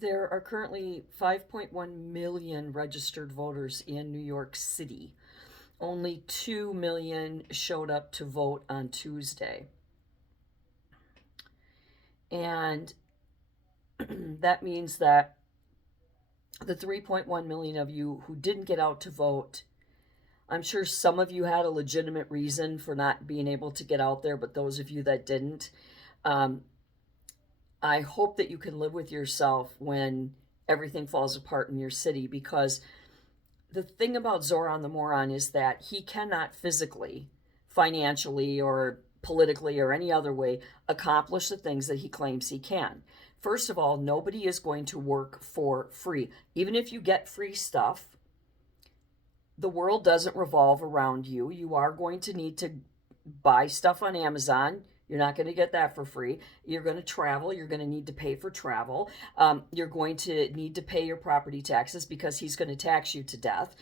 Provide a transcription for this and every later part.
There are currently 5.1 million registered voters in New York City. Only 2 million showed up to vote on Tuesday. And that means that the 3.1 million of you who didn't get out to vote, I'm sure some of you had a legitimate reason for not being able to get out there, but those of you that didn't, um, I hope that you can live with yourself when everything falls apart in your city, because the thing about Zoran the moron is that he cannot physically, financially, or politically, or any other way accomplish the things that he claims he can. First of all, nobody is going to work for free. Even if you get free stuff, the world doesn't revolve around you. You are going to need to buy stuff on Amazon. You're not going to get that for free. You're going to travel. You're going to need to pay for travel. You're going to need to pay your property taxes because he's going to tax you to death.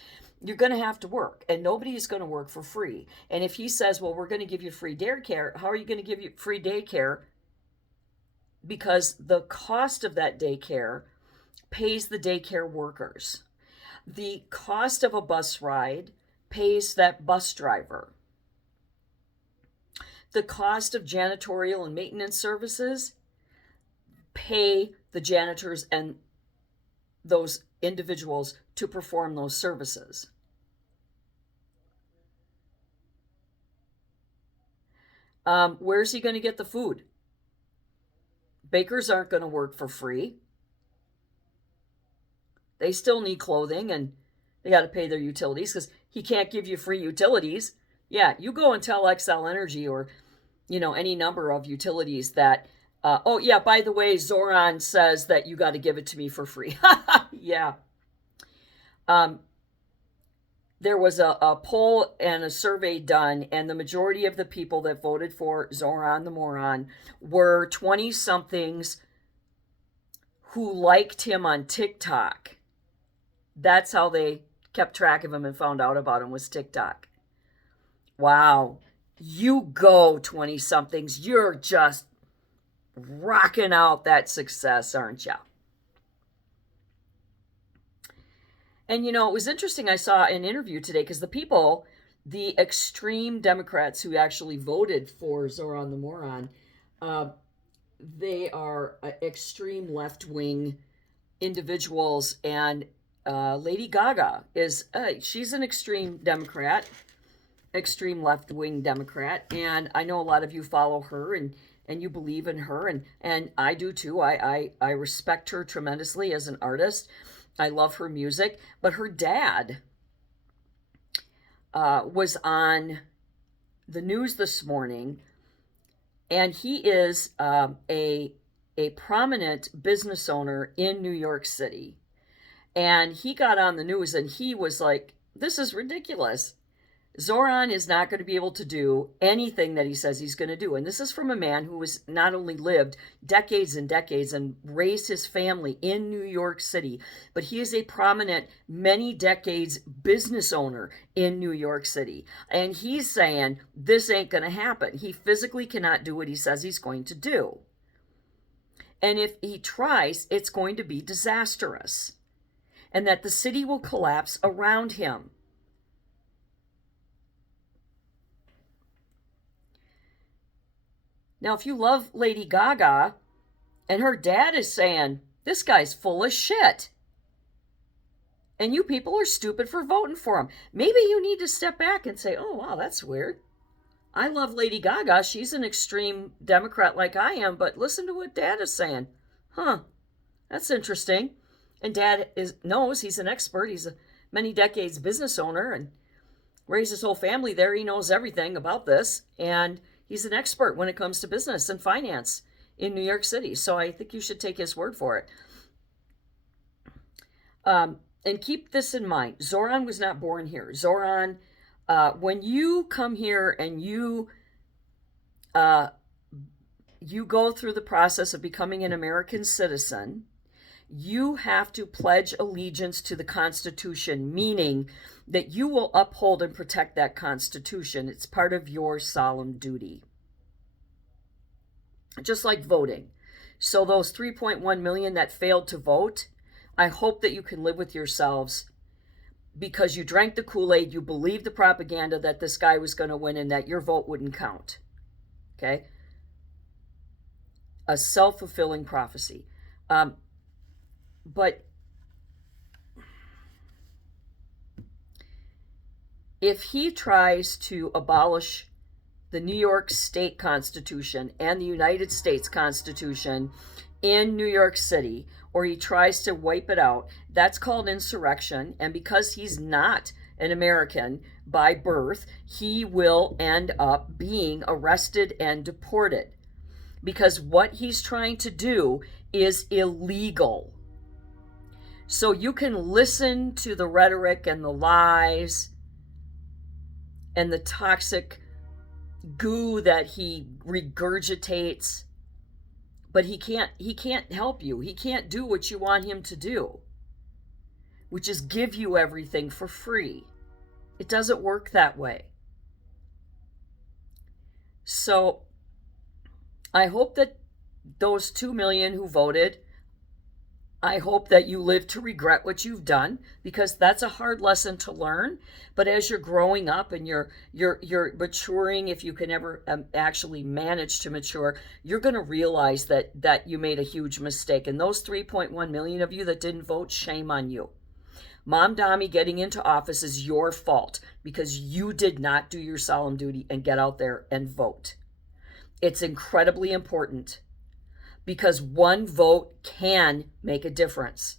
You're going to have to work, and nobody is going to work for free. And if he says, well, we're going to give you free daycare, how are you going to give you free daycare? Because the cost of that daycare pays the daycare workers. The cost of a bus ride pays that bus driver. The cost of janitorial and maintenance services pay the janitors and those individuals to perform those services. Where's he going to get the food? Bakers aren't going to work for free. They still need clothing, and they got to pay their utilities because he can't give you free utilities. Yeah, you go and tell XL Energy or, any number of utilities that, oh, yeah, by the way, Zoran says that you got to give it to me for free. Yeah. There was a poll and a survey done, and the majority of the people that voted for Zorhan the moron were 20 somethings who liked him on TikTok. That's how they kept track of him and found out about him, was TikTok. Wow. You go, 20 somethings. You're just rocking out that success, aren't you? And it was interesting. I saw an interview today because the extreme Democrats who actually voted for Zoran the moron, they are extreme left wing individuals. And Lady Gaga she's an extreme Democrat, extreme left wing Democrat. And I know a lot of you follow her and you believe in her. And I do too. I respect her tremendously as an artist. I love her music, but her dad was on the news this morning, and he is a prominent business owner in New York City. And he got on the news and he was like, this is ridiculous. Zoran is not going to be able to do anything that he says he's going to do. And this is from a man who has not only lived decades and decades and raised his family in New York City, but he is a prominent, many decades business owner in New York City. And he's saying this ain't going to happen. He physically cannot do what he says he's going to do. And if he tries, it's going to be disastrous. And that the city will collapse around him. Now, if you love Lady Gaga and her dad is saying, this guy's full of shit, and you people are stupid for voting for him, maybe you need to step back and say, oh, wow, that's weird. I love Lady Gaga. She's an extreme Democrat like I am, but listen to what dad is saying. Huh, that's interesting. And dad knows he's an expert. He's a many decades business owner and raised his whole family there. He knows everything about this. And he's an expert when it comes to business and finance in New York City. So I think you should take his word for it. And keep this in mind. Zoran was not born here. Zoran, when you come here and you go through the process of becoming an American citizen, you have to pledge allegiance to the Constitution, meaning that you will uphold and protect that Constitution. It's part of your solemn duty. Just like voting. So those 3.1 million that failed to vote, I hope that you can live with yourselves because you drank the Kool-Aid, you believed the propaganda that this guy was going to win and that your vote wouldn't count. Okay? A self-fulfilling prophecy. But if he tries to abolish the New York State Constitution and the United States Constitution in New York City, or he tries to wipe it out, that's called insurrection. And because he's not an American by birth, he will end up being arrested and deported. Because what he's trying to do is illegal. So you can listen to the rhetoric and the lies and the toxic goo that he regurgitates, but he can't help you. He can't do what you want him to do, which is give you everything for free. It doesn't work that way. So I hope that those 2 million who voted, I hope that you live to regret what you've done, because that's a hard lesson to learn. But as you're growing up and you're maturing, if you can ever actually manage to mature, you're going to realize that you made a huge mistake. And those 3.1 million of you that didn't vote, shame on you. Mom Dami getting into office is your fault because you did not do your solemn duty and get out there and vote. It's incredibly important, because one vote can make a difference.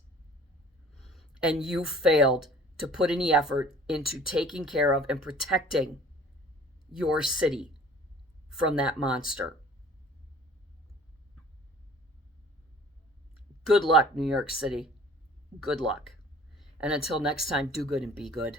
And you failed to put any effort into taking care of and protecting your city from that monster. Good luck, New York City. Good luck. And until next time, do good and be good.